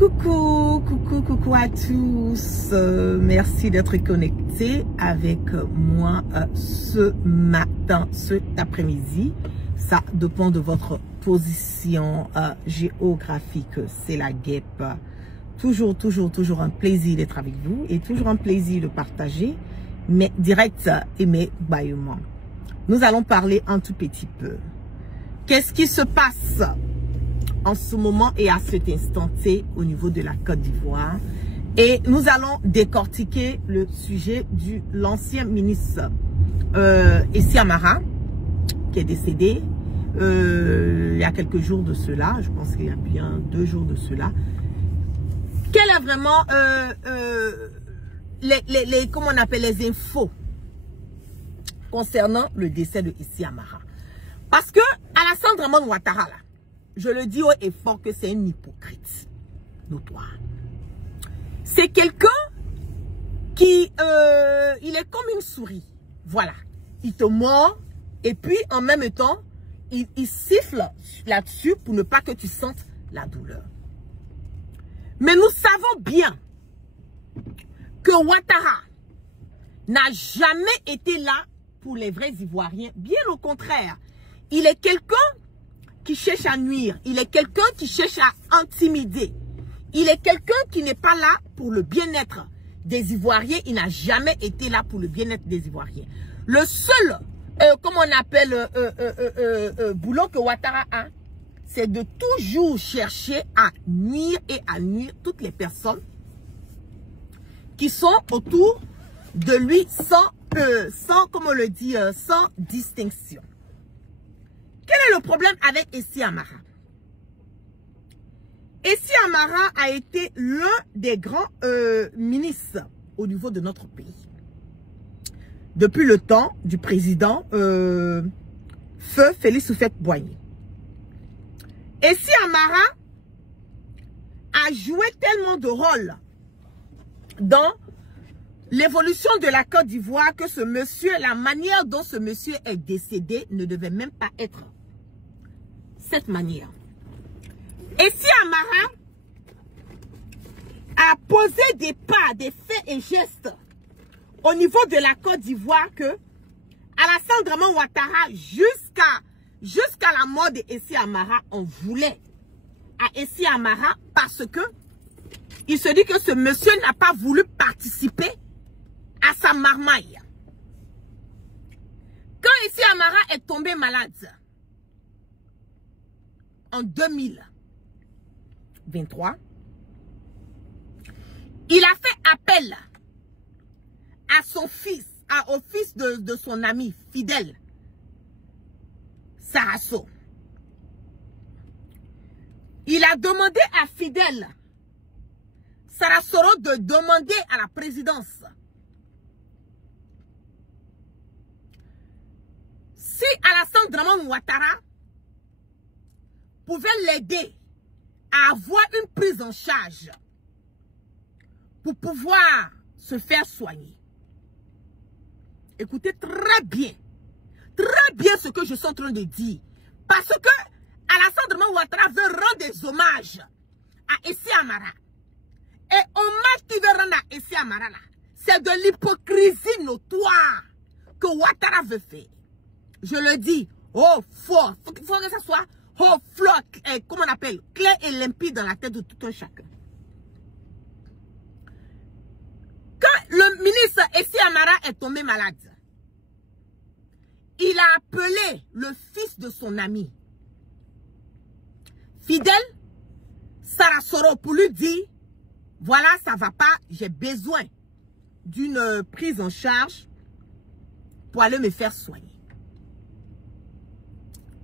Coucou à tous. Merci d'être connectés avec moi ce matin, cet après-midi. Ça dépend de votre position géographique. C'est la guêpe. Toujours un plaisir d'être avec vous et toujours un plaisir de partager mes directs et mes bâillements. Nous allons parler un tout petit peu. Qu'est-ce qui se passe en ce moment et à cet instant T au niveau de la Côte d'Ivoire? Et nous allons décortiquer le sujet de l'ancien ministre Essi Amara, qui est décédé il y a quelques jours de cela. Je pense qu'il y a bien 2 jours de cela. Quel est vraiment comment on appelle les infos concernant le décès de Essi Amara? Parce que Alassane Dramane Ouattara, là, je le dis haut et fort que c'est un hypocrite notoire. C'est quelqu'un qui, il est comme une souris. Voilà. Il te mord et puis en même temps, il siffle là-dessus pour ne pas que tu sentes la douleur. Mais nous savons bien que Ouattara n'a jamais été là pour les vrais Ivoiriens. Bien au contraire, il est quelqu'un qui cherche à nuire. Il est quelqu'un qui cherche à intimider. Il est quelqu'un qui n'est pas là pour le bien-être des Ivoiriens. Il n'a jamais été là pour le bien-être des Ivoiriens. Le seul, comment on appelle, boulot que Ouattara a, c'est de toujours chercher à nuire et à nuire toutes les personnes qui sont autour de lui sans comme on le dit, sans distinction. Quel est le problème avec Essi Amara? Essi Amara a été l'un des grands ministres au niveau de notre pays. Depuis le temps du président Feu Félix Houphouët-Boigny. Essi Amara a joué tellement de rôle dans l'évolution de la Côte d'Ivoire que ce monsieur, la manière dont ce monsieur est décédé ne devait même pas être cette manière. Essi Amara a posé des pas, des faits et gestes au niveau de la Côte d'Ivoire que Alassane Dramane Ouattara, jusqu'à la mort de Essi Amara, on voulait à Essi Amara parce que il se dit que ce monsieur n'a pas voulu participer à sa marmaille. Quand Essi Amara est tombé malade en 2023, il a fait appel à son fils, au fils de son ami fidèle, Sarasso. Il a demandé à Fidèle Sarasso de demander à la présidence si Alassane Dramane Ouattara pouvait l'aider à avoir une prise en charge pour pouvoir se faire soigner. Écoutez très bien ce que je suis en train de dire. Parce que Alassane Dramane Ouattara veut rendre des hommages à Essi Amara. Et hommage qu'il veut rendre à Essi Amara, c'est de l'hypocrisie notoire que Ouattara veut faire. Je le dis, oh fort, il faut que ça soit oh flot, comment on appelle, clair et limpide dans la tête de tout un chacun. Quand le ministre Essi Amara est tombé malade, il a appelé le fils de son ami, Fidèle Sarasso, pour lui dire, voilà, ça va pas, j'ai besoin d'une prise en charge pour aller me faire soigner.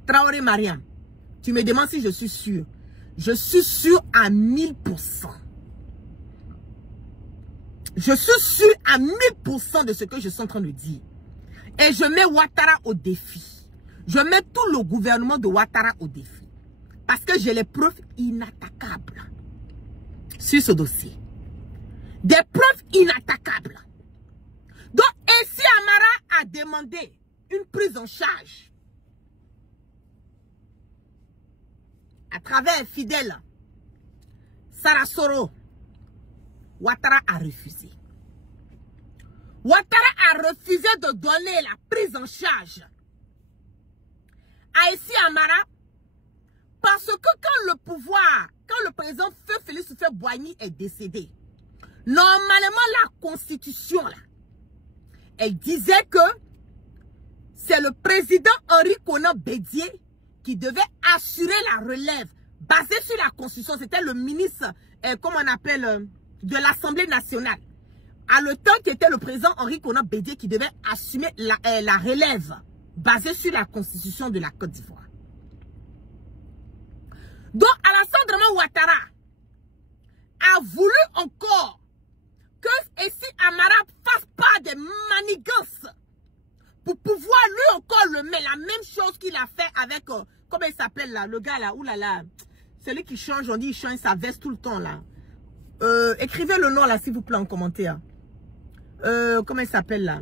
Traoré Mariam, tu me demandes si je suis sûre. Je suis sûre à 1000%. Je suis sûre à 1000% de ce que je suis en train de dire. Et je mets Ouattara au défi. Je mets tout le gouvernement de Ouattara au défi. Parce que j'ai les preuves inattaquables sur ce dossier. Des preuves inattaquables. Donc, Essi Amara a demandé une prise en charge à travers Fidèle Sarasoro, Ouattara a refusé. Ouattara a refusé de donner la prise en charge à Essi Amara parce que quand le président Feu Félix Houphouët-Boigny est décédé, normalement la constitution là, elle disait que c'est le président Henri Konan Bédié qui devait assurer la relève basée sur la constitution. C'était le ministre, comment on appelle, de l'Assemblée nationale. À le temps qui était le président Henri Konan Bédié qui devait assumer la relève basée sur la constitution de la Côte d'Ivoire. Donc Alassane Draman Ouattara a voulu encore que Essi Amara fasse pas de manigances pour pouvoir lui encore le mettre la même chose qu'il a fait avec, comment il s'appelle là, le gars là, oulala, celui qui change, on dit il change sa veste tout le temps là. Écrivez le nom là s'il vous plaît en commentaire. Comment il s'appelle là?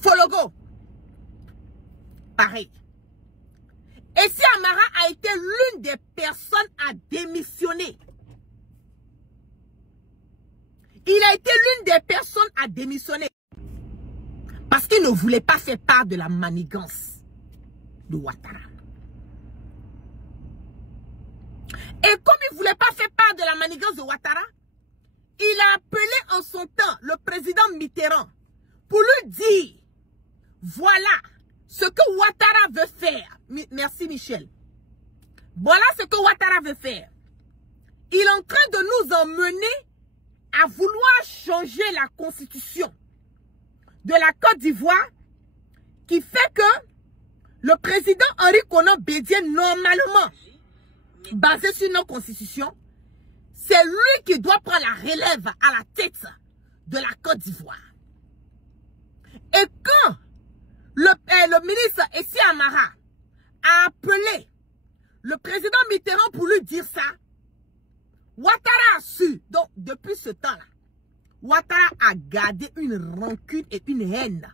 Fologo. Pareil. Essi Amara a été l'une des personnes à démissionner. Il a été l'une des personnes à démissionner. Parce qu'il ne voulait pas faire part de la manigance de Ouattara. Et comme il ne voulait pas faire part de la manigance de Ouattara, il a appelé en son temps le président Mitterrand pour lui dire, voilà ce que Ouattara veut faire. Merci Michel. Voilà ce que Ouattara veut faire. Il est en train de nous emmener à vouloir changer la constitution de la Côte d'Ivoire qui fait que le président Henri Konan Bédié, normalement, basé sur nos constitutions, c'est lui qui doit prendre la relève à la tête de la Côte d'Ivoire. Et quand le ministre Essi Amara a appelé le président Mitterrand pour lui dire ça, Ouattara a su. Donc, depuis ce temps-là, Ouattara a gardé une rancune et une haine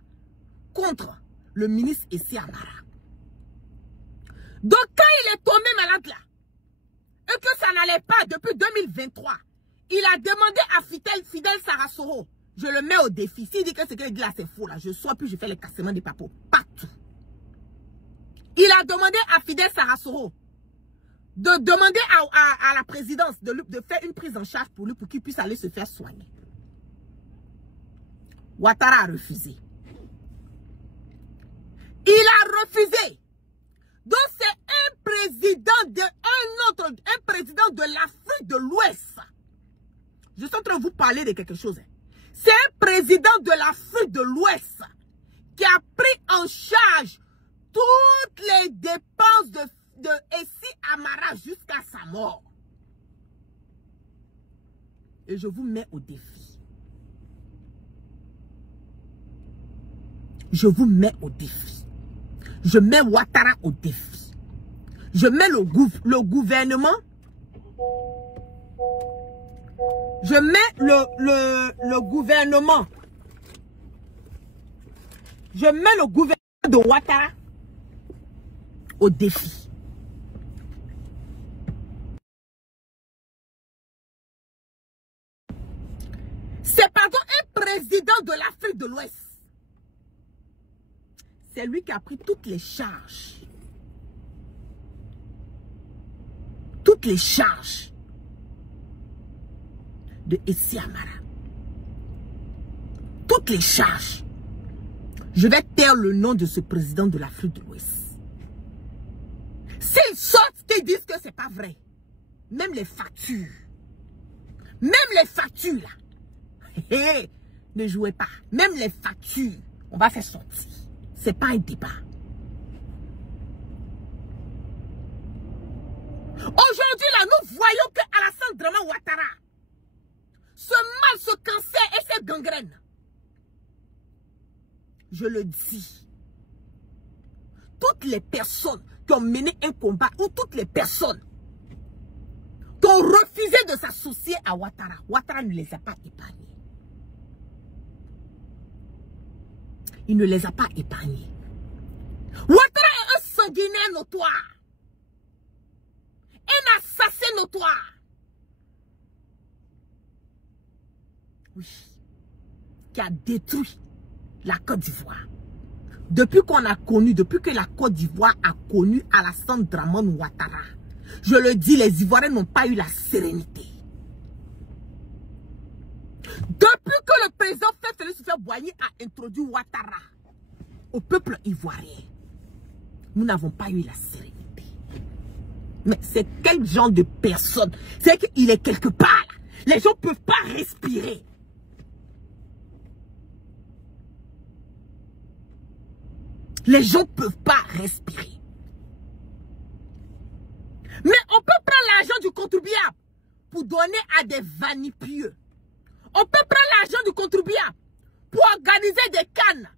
contre le ministre Essi Amara. Donc, quand il est tombé malade là, et que ça n'allait pas depuis 2023, il a demandé à Fidel Sarasoro, je le mets au défi, s'il dit que ce qu'il dit là c'est faux là, je sois plus, je fais le cassement des papos, partout. Il a demandé à Fidel Sarasoro de demander à la présidence de faire une prise en charge pour lui, pour qu'il puisse aller se faire soigner. Ouattara a refusé. Il a refusé. Donc c'est un président de l'Afrique de l'Ouest. Je suis en train de vous parler de quelque chose. C'est un président de l'Afrique de l'Ouest qui a pris en charge toutes les dépenses de Essi Amara jusqu'à sa mort. Et je vous mets au défi. Je vous mets au défi. Je mets Ouattara au défi. Je mets le gouvernement. Je mets le gouvernement. Je mets le gouvernement de Ouattara au défi. C'est pardon un président de l'Afrique de l'Ouest. C'est lui qui a pris toutes les charges. Toutes les charges de Essi Amara. Toutes les charges. Je vais taire le nom de ce président de l'Afrique de l'Ouest. S'ils sortent, qu'ils disent que c'est pas vrai. Même les factures. Même les factures là. Ne jouez pas. Même les factures, on va faire sortir. C'est pas un débat. Aujourd'hui, là, nous voyons que Alassane Draman Ouattara, ce mal, ce cancer et cette gangrène, je le dis, toutes les personnes qui ont mené un combat, ou toutes les personnes qui ont refusé de s'associer à Ouattara, Ouattara ne les a pas épargnés. Il ne les a pas épargnés. Ouattara est un sanguinaire notoire. Un assassin notoire. Oui. Qui a détruit la Côte d'Ivoire. Depuis qu'on a connu, depuis que la Côte d'Ivoire a connu Alassane Dramane Ouattara, je le dis, les Ivoiriens n'ont pas eu la sérénité. Depuis que le président Félix Houphouët-Boigny a introduit Ouattara au peuple ivoirien, nous n'avons pas eu la sérénité. Mais c'est quel genre de personne? C'est qu'il est quelque part là. Les gens ne peuvent pas respirer. Les gens ne peuvent pas respirer. Mais on peut prendre l'argent du contribuable pour donner à des vanipieux. On peut prendre l'argent du contribuable pour organiser des cannes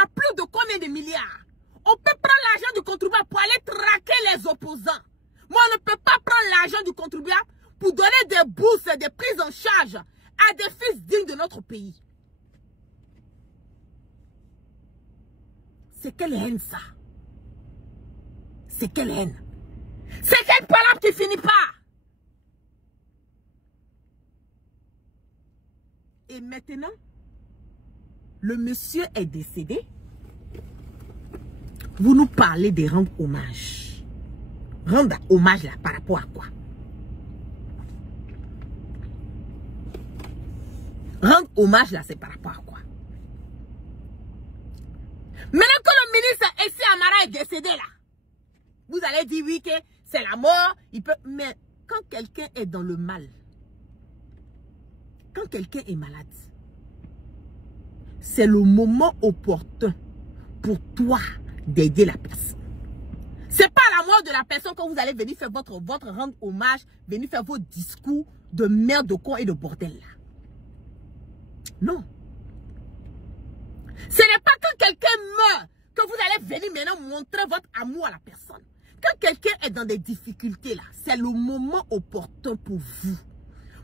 à plus de combien de milliards. On peut prendre l'argent du contribuable pour aller traquer les opposants. Moi, on ne peut pas prendre l'argent du contribuable pour donner des bourses et des prises en charge à des fils dignes de notre pays. C'est quelle haine ça? C'est quelle haine? C'est quelle parole qui finit pas? Et maintenant, le monsieur est décédé. Vous nous parlez de rendre hommage. Rendre hommage là par rapport à quoi? Rendre hommage là, c'est par rapport à quoi? Maintenant que le ministre Essi Amara est décédé là, vous allez dire oui que c'est la mort, il peut... Mais quand quelqu'un est dans le mal, quand quelqu'un est malade, c'est le moment opportun pour toi d'aider la personne. C'est pas à la mort de la personne quand vous allez venir faire votre rendre hommage, venir faire vos discours de merde, de con et de bordel là. Non. Ce n'est pas quand quelqu'un meurt que vous allez venir maintenant montrer votre amour à la personne. Quand quelqu'un est dans des difficultés là, c'est le moment opportun pour vous.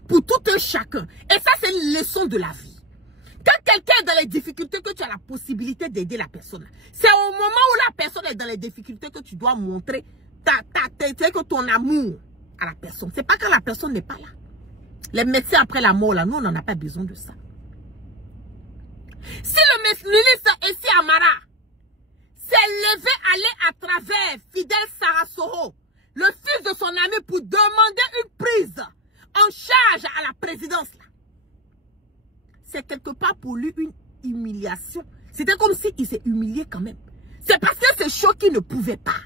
Pour tout un chacun. Et ça, c'est une leçon de la vie. Quand quelqu'un est dans les difficultés, que tu as la possibilité d'aider la personne, c'est au moment où la personne est dans les difficultés que tu dois montrer ton amour à la personne. C'est pas quand la personne n'est pas là. Les médecins après la mort, là, nous, on n'en a pas besoin de ça. Si le ministre Essi Amara s'est levé aller à travers Fidel Sarasoro, le fils de son ami, pour demander une prise en charge à la présidence, là, c'est quelque part pour lui une humiliation. C'était comme s'il s'est humilié quand même. C'est parce que c'est chaud qu'il ne pouvait pas.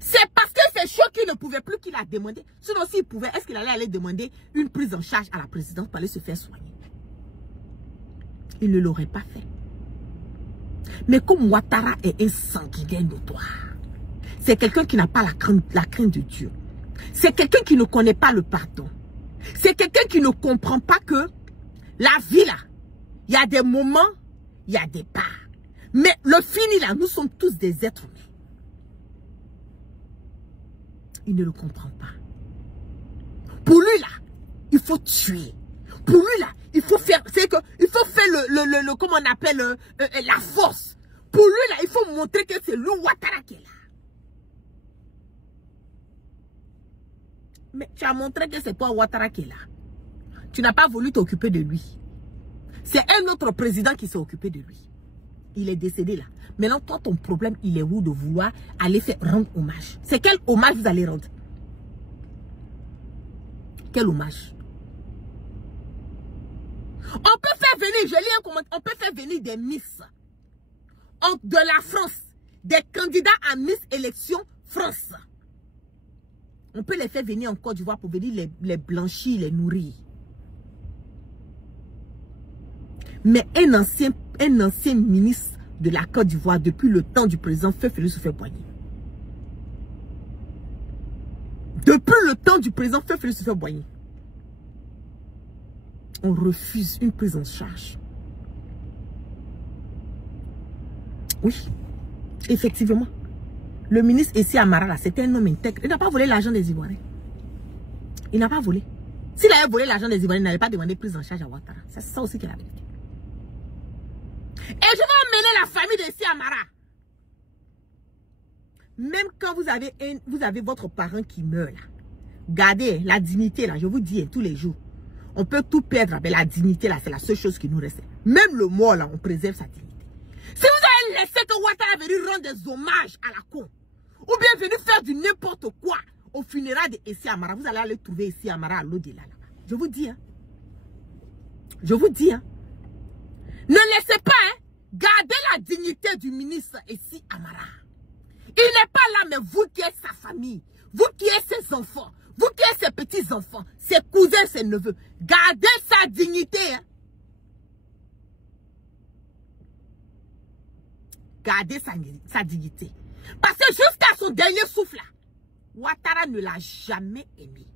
C'est parce que c'est chaud qu'il ne pouvait plus qu'il a demandé. Sinon, s'il pouvait, est-ce qu'il allait aller demander une prise en charge à la présidence pour aller se faire soigner? Il ne l'aurait pas fait. Mais comme Ouattara est un sanguinaire notoire, c'est quelqu'un qui n'a pas la crainte de Dieu. C'est quelqu'un qui ne connaît pas le pardon. C'est quelqu'un qui ne comprend pas que la vie là, il y a des moments, il y a des parts. Mais le fini là, nous sommes tous des êtres humains. Il ne le comprend pas. Pour lui là, il faut tuer. Pour lui là, il faut faire, il faut faire comment on appelle, la force. Pour lui là, il faut montrer que c'est le Ouattara qui est là. Mais tu as montré que c'est toi Ouattara qui est là. Tu n'as pas voulu t'occuper de lui. C'est un autre président qui s'est occupé de lui. Il est décédé là. Maintenant, toi, ton problème, il est où de vouloir aller rendre hommage? C'est quel hommage vous allez rendre? Quel hommage? On peut faire venir, je lis un commentaire, on peut faire venir des Miss de la France, des candidats à Miss Élection France. On peut les faire venir en Côte d'Ivoire pour venir les blanchir, les nourrir. Mais un ancien ministre de la Côte d'Ivoire depuis le temps du président Félix Houphouët-Boigny. Depuis le temps du président Félix Houphouët-Boigny. On refuse une prise en charge. Oui, effectivement. Le ministre Essi Amara, c'était un homme intègre. Il n'a pas volé l'argent des Ivoiriens. Il n'a pas volé. S'il avait volé l'argent des Ivoiriens, il n'allait pas demander prise en charge à Ouattara. C'est ça aussi qu'il a vérité. Et je vais emmener la famille d'Essi Amara. Même quand vous avez votre parent qui meurt là, Gardez la dignité, là, je vous dis, tous les jours. On peut tout perdre, mais la dignité, là, c'est la seule chose qui nous reste. Même le mort, là, on préserve sa dignité. Si vous avez laissé que Ouattara venir rendre des hommages à la con, ou bien venir faire du n'importe quoi au funérail de Essi Amara, vous allez aller trouver Essi Amara à l'au-delà, là. Je vous dis, hein. Je vous dis, hein. Ne laissez pas, hein, garder la dignité du ministre Essi Amara. Il n'est pas là, mais vous qui êtes sa famille, vous qui êtes ses enfants, vous qui êtes ses petits-enfants, ses cousins, ses neveux, gardez sa dignité. Hein. Gardez sa dignité. Parce que jusqu'à son dernier souffle, là, Ouattara ne l'a jamais aimé.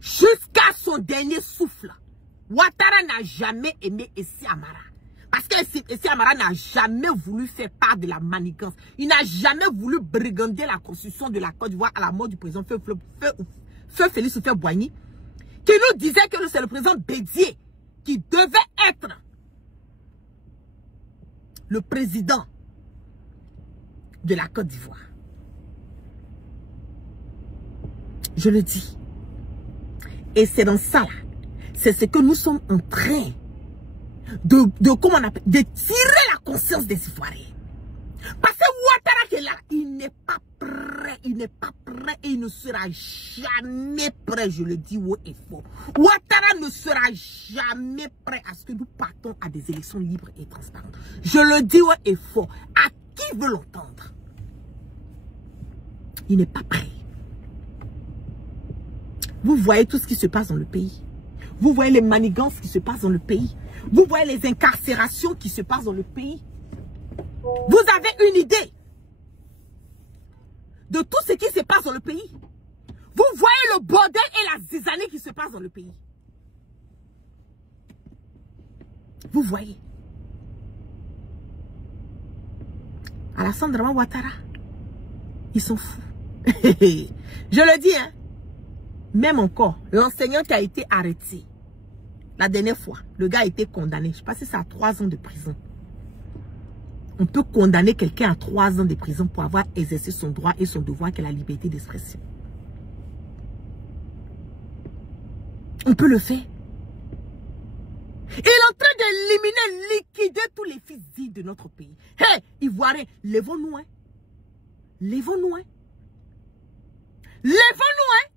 Jusqu'à son dernier souffle, Ouattara n'a jamais aimé Essi Amara. Parce que Essi Amara n'a jamais voulu faire part de la manigance. Il n'a jamais voulu brigander la constitution de la Côte d'Ivoire à la mort du président Feu Félix Houphouët-Boigny, qui nous disait que c'est le président Bédié qui devait être le président de la Côte d'Ivoire. Je le dis. Et c'est dans ça, là, c'est ce que nous sommes en train comment on appelle, de tirer la conscience des Ivoiriens. Parce que Ouattara qui est là, il n'est pas prêt, il n'est pas prêt et il ne sera jamais prêt, je le dis haut et fort. Ouattara ne sera jamais prêt à ce que nous partons à des élections libres et transparentes. Je le dis haut et fort. À qui veut l'entendre? Il n'est pas prêt. Vous voyez tout ce qui se passe dans le pays. Vous voyez les manigances qui se passent dans le pays. Vous voyez les incarcérations qui se passent dans le pays. Vous avez une idée de tout ce qui se passe dans le pays. Vous voyez le bordel et la zizanie qui se passe dans le pays. Vous voyez. Alassane Dramane Ouattara, ils sont fous. Je le dis, hein. Même encore, l'enseignant qui a été arrêté, la dernière fois, le gars a été condamné. Je ne sais pas si c'est à 3 ans de prison. On peut condamner quelqu'un à 3 ans de prison pour avoir exercé son droit et son devoir qui est la liberté d'expression. On peut le faire. Il est en train d'éliminer, liquider tous les fils dits de notre pays. Hé, Ivoiriens, lèvons-nous, hein. Lèvons-nous, hein. Lèvons-nous, hein.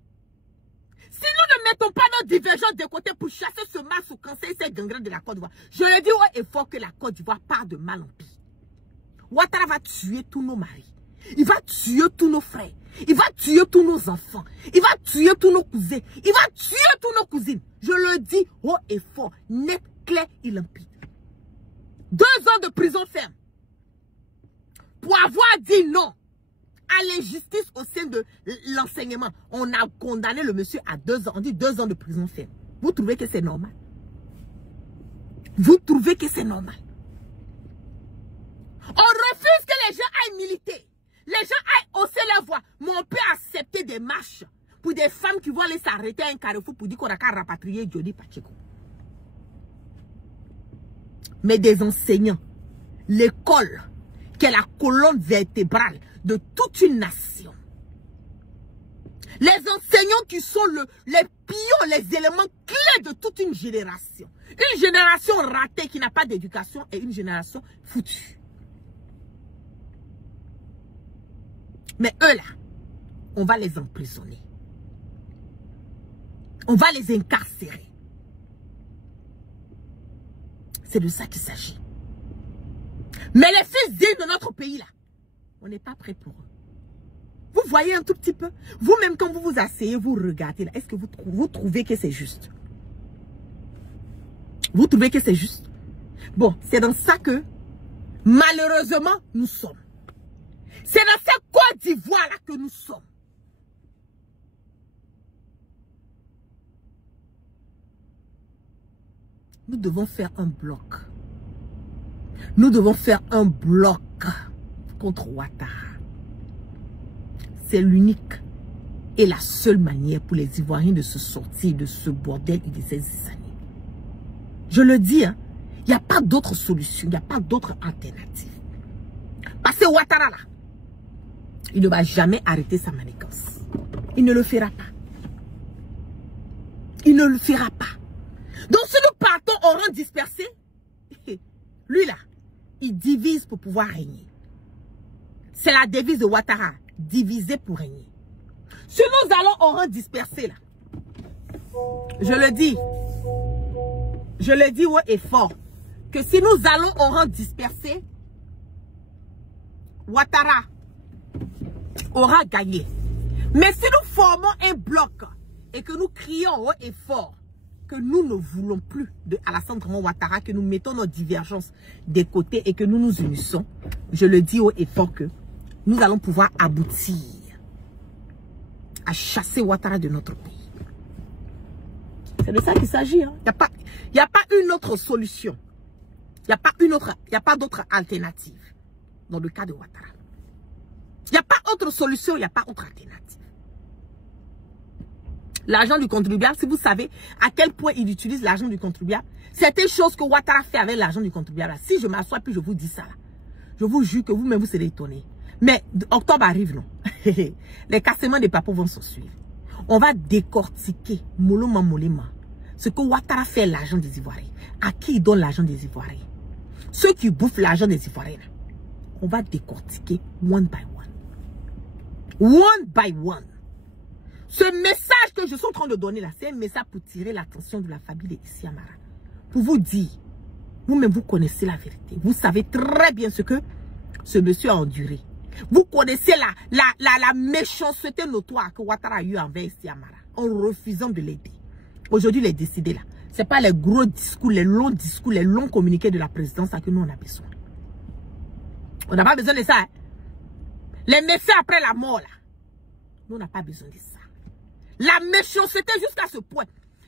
Si nous ne mettons pas nos divergences de côté pour chasser ce mal sous cancer et ces gangrènes de la Côte d'Ivoire, je le dis haut et fort que la Côte d'Ivoire part de mal en pis. Ouattara va tuer tous nos maris. Il va tuer tous nos frères. Il va tuer tous nos enfants. Il va tuer tous nos cousins. Il va tuer tous nos cousines. Je le dis haut et fort, net, clair et limpide. 2 ans de prison ferme pour avoir dit non à l'injustice au sein de l'enseignement. On a condamné le monsieur à 2 ans. On dit 2 ans de prison ferme. Vous trouvez que c'est normal? Vous trouvez que c'est normal? On refuse que les gens aillent militer. Les gens aillent hausser leur voix. Mais on peut accepter des marches pour des femmes qui vont aller s'arrêter à un carrefour pour dire qu'on a qu'à rapatrier Johnny Pacheco. Mais des enseignants, l'école, qui est la colonne vertébrale de toute une nation. Les enseignants qui sont les pions, les éléments clés de toute une génération. Une génération ratée qui n'a pas d'éducation et une génération foutue. Mais eux là, on va les emprisonner. On va les incarcérer. C'est de ça qu'il s'agit. Mais les fils dignes de notre pays là, on n'est pas prêt pour eux. Vous voyez un tout petit peu. Vous-même quand vous vous asseyez, vous regardez là. Est-ce que vous trouvez que c'est juste? Vous trouvez que c'est juste? Bon, c'est dans ça que malheureusement nous sommes. C'est dans cette Côte d'Ivoire là que nous sommes. Nous devons faire un bloc. Nous devons faire un bloc contre Ouattara. C'est l'unique et la seule manière pour les Ivoiriens de se sortir de ce bordel et de ces années. Je le dis, hein, il n'y a pas d'autre solution, il n'y a pas d'autre alternative. Parce que Ouattara là, il ne va jamais arrêter sa manigance. Il ne le fera pas. Il ne le fera pas. Donc si nous partons au rang dispersé, lui là, il divise pour pouvoir régner. C'est la devise de Ouattara, diviser pour régner. Si nous allons au rang dispersé là, je le dis haut et fort, que si nous allons au rang dispersé, Ouattara aura gagné. Mais si nous formons un bloc et que nous crions haut et fort que nous ne voulons plus de Alassane Dramane Ouattara, que nous mettons nos divergences des côtés et que nous nous unissons, je le dis haut et fort que nous allons pouvoir aboutir à chasser Ouattara de notre pays. C'est de ça qu'il s'agit. Il n'y a pas une autre solution. Il n'y a pas d'autre alternative dans le cas de Ouattara. Il n'y a pas autre solution, il n'y a pas autre alternative. L'argent du contribuable, si vous savez à quel point il utilise l'argent du contribuable, c'est une chose que Ouattara fait avec l'argent du contribuable. Si je m'assois puis je vous dis ça, là, je vous jure que vous-même vous serez étonnés. Mais octobre arrive, non? Les cassements des papos vont se suivre. On va décortiquer, moloma molema, ce que Ouattara fait l'argent des Ivoiriens. À qui il donne l'argent des Ivoiriens? Ceux qui bouffent l'argent des Ivoiriens. On va décortiquer one by one. One by one. Ce message que je suis en train de donner là, c'est un message pour tirer l'attention de la famille de Issi Amara. Pour vous dire, vous-même vous connaissez la vérité. Vous savez très bien ce que ce monsieur a enduré. Vous connaissez la méchanceté notoire que Ouattara a eu envers Issi Amara en refusant de l'aider. Aujourd'hui, il est décidé là. Ce n'est pas les gros discours, les longs communiqués de la présidence que nous on a besoin. On n'a pas besoin de ça. Hein? Les méfaits après la mort là. Nous on n'a pas besoin de ça. La méchanceté jusqu'à ce point.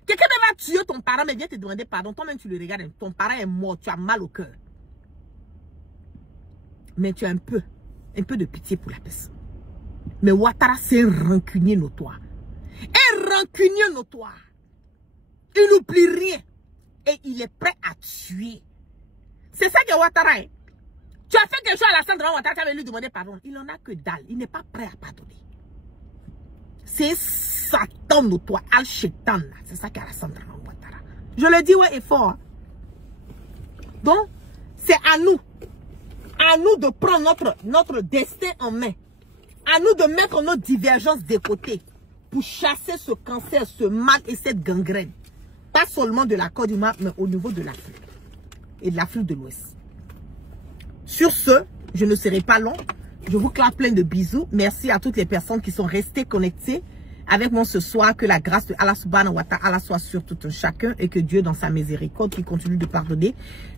Quelqu'un va tuer ton parent, mais vient te demander pardon. Toi-même, tu le regardes. Ton parent est mort. Tu as mal au cœur. Mais tu as un peu de pitié pour la personne. Mais Ouattara, c'est un rancunier notoire. Un rancunier notoire. Il n'oublie rien. Et il est prêt à tuer. C'est ça que Ouattara est. Tu as fait quelque chose à Alassane Dramane Ouattara, tu avais lui demander pardon. Il n'en a que dalle. Il n'est pas prêt à pardonner. C'est Satan notoire, Al-Shetan. C'est ça qu'Alassane Dramane Ouattara. Je le dis ouais et fort. Donc, c'est à nous de prendre notre destin en main. À nous de mettre nos divergences de côté pour chasser ce cancer, ce mal et cette gangrène. Pas seulement de la Côte d'Ivoire, mais au niveau de l'Afrique et de l'Afrique de l'Ouest. Sur ce, je ne serai pas long. Je vous claque plein de bisous. Merci à toutes les personnes qui sont restées connectées avec moi ce soir. Que la grâce de Allah subhanahu wa ta'ala soit sur tout un chacun et que Dieu dans sa miséricorde qui continue de pardonner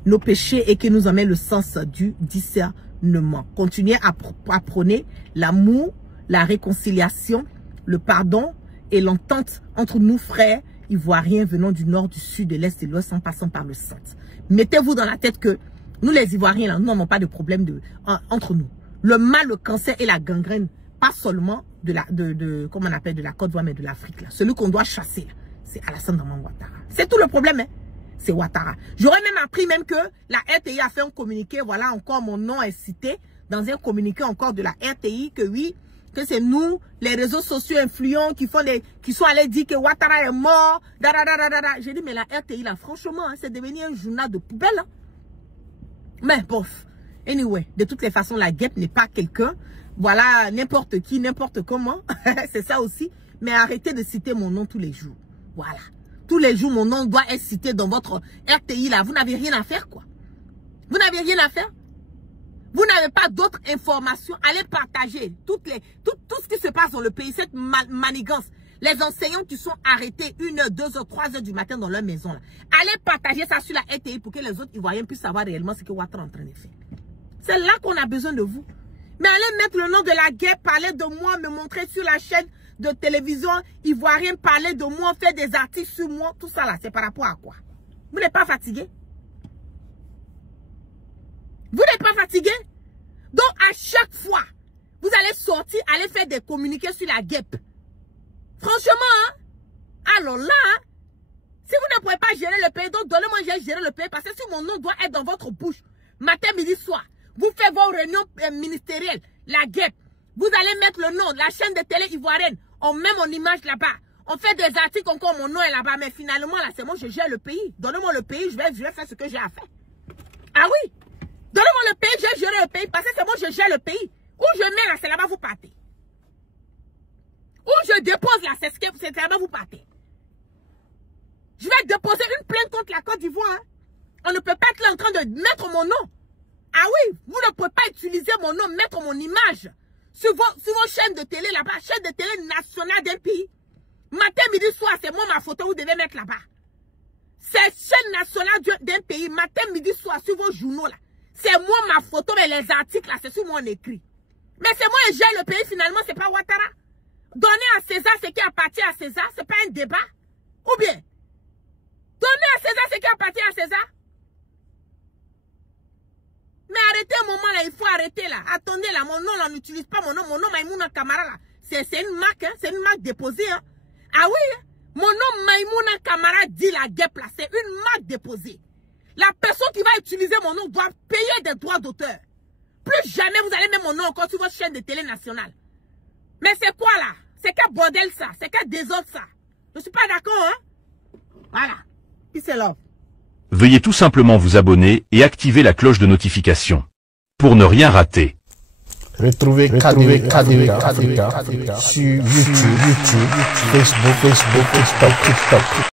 nos péchés et qui nous amène le sens du discernement. Continuez à prôner l'amour, la réconciliation, le pardon et l'entente entre nous frères ivoiriens venant du nord, du sud, de l'est et de l'ouest en passant par le centre. Mettez-vous dans la tête que nous les Ivoiriens, là, nous n'avons pas de problème entre nous. Le mal, le cancer et la gangrène, pas seulement comment on appelle, de la Côte d'Ivoire, mais de l'Afrique. Celui qu'on doit chasser, c'est Alassane Dramane Ouattara. C'est tout le problème, hein? C'est Ouattara. J'aurais même appris même que la RTI a fait un communiqué, voilà, encore mon nom est cité, dans un communiqué encore de la RTI, que oui, que c'est nous, les réseaux sociaux influents, qui sont allés dire que Ouattara est mort, J'ai dit, mais la RTI, là, franchement, hein, c'est devenu un journal de poubelle, hein. Mais bof, anyway, de toutes les façons, la guêpe n'est pas quelqu'un. Voilà, n'importe qui, n'importe comment. C'est ça aussi. Mais arrêtez de citer mon nom tous les jours. Voilà. Tous les jours, mon nom doit être cité dans votre RTI là. Vous n'avez rien à faire, quoi. Vous n'avez rien à faire. Vous n'avez pas d'autres informations. Allez partager tout ce qui se passe dans le pays, cette manigance. Les enseignants qui sont arrêtés 1h, 2h, 3h du matin dans leur maison. Là. Allez partager ça sur la RTI pour que les autres Ivoiriens puissent savoir réellement ce que Ouattara est en train de faire. C'est là qu'on a besoin de vous. Mais allez mettre le nom de la guerre, parler de moi, me montrer sur la chaîne de télévision ivoirienne, parler de moi, faire des articles sur moi. Tout ça là, c'est par rapport à quoi? Vous n'êtes pas fatigué? Vous n'êtes pas fatigué? Donc à chaque fois, vous allez sortir, allez faire des communiqués sur la guêpe. Franchement, hein? Alors là, hein? Si vous ne pouvez pas gérer le pays, donc donnez-moi à gérer le pays. Parce que si mon nom doit être dans votre bouche, matin, midi, soir, vous faites vos réunions ministérielles, la guêpe, Vous allez mettre le nom de la chaîne de télé ivoirienne. On met mon image là-bas. On fait des articles encore, mon nom est là-bas. Mais finalement, là, c'est moi, je gère le pays. Donnez-moi le pays, je vais faire ce que j'ai à faire. Ah oui? Donnez-moi le pays, je vais gérer le pays. Parce que c'est moi, je gère le pays. Où je mets là, c'est là-bas, vous partez. Où je dépose là, c'est là-bas, vous partez. Je vais déposer une plainte contre la Côte d'Ivoire. Hein. On ne peut pas être là en train de mettre mon nom. Ah oui, vous ne pouvez pas utiliser mon nom, mettre mon image sur vos chaînes de télé là-bas, chaîne de télé nationale d'un pays. Matin, midi, soir, c'est moi ma photo, vous devez mettre là-bas. C'est chaîne nationale d'un pays, matin, midi, soir, sur vos journaux là. C'est moi ma photo, mais les articles là, c'est sur moi on écrit. Mais c'est moi qui gère le pays, finalement, c'est pas Ouattara. Donner à César ce qui appartient à César, c'est pas un débat. Ou bien, donner à César ce qui appartient à César. Mais arrêtez un moment là, il faut arrêter là. Attendez là, mon nom là, on n'utilise pas mon nom Maïmouna Kamara là. C'est une marque, hein, c'est une marque déposée. Hein. Ah oui, hein? Mon nom Maïmouna Kamara dit la guêpe là, c'est une marque déposée. La personne qui va utiliser mon nom doit payer des droits d'auteur. Plus jamais vous allez mettre mon nom encore sur votre chaîne de télé nationale. Mais c'est quoi là? C'est quel bordel ça? C'est quel désordre ça? Je suis pas d'accord, hein? Voilà. Puis c'est là. Veuillez tout simplement vous abonner et activer la cloche de notification pour ne rien rater. Retrouvez KDV Africa sur YouTube, Facebook, TikTok.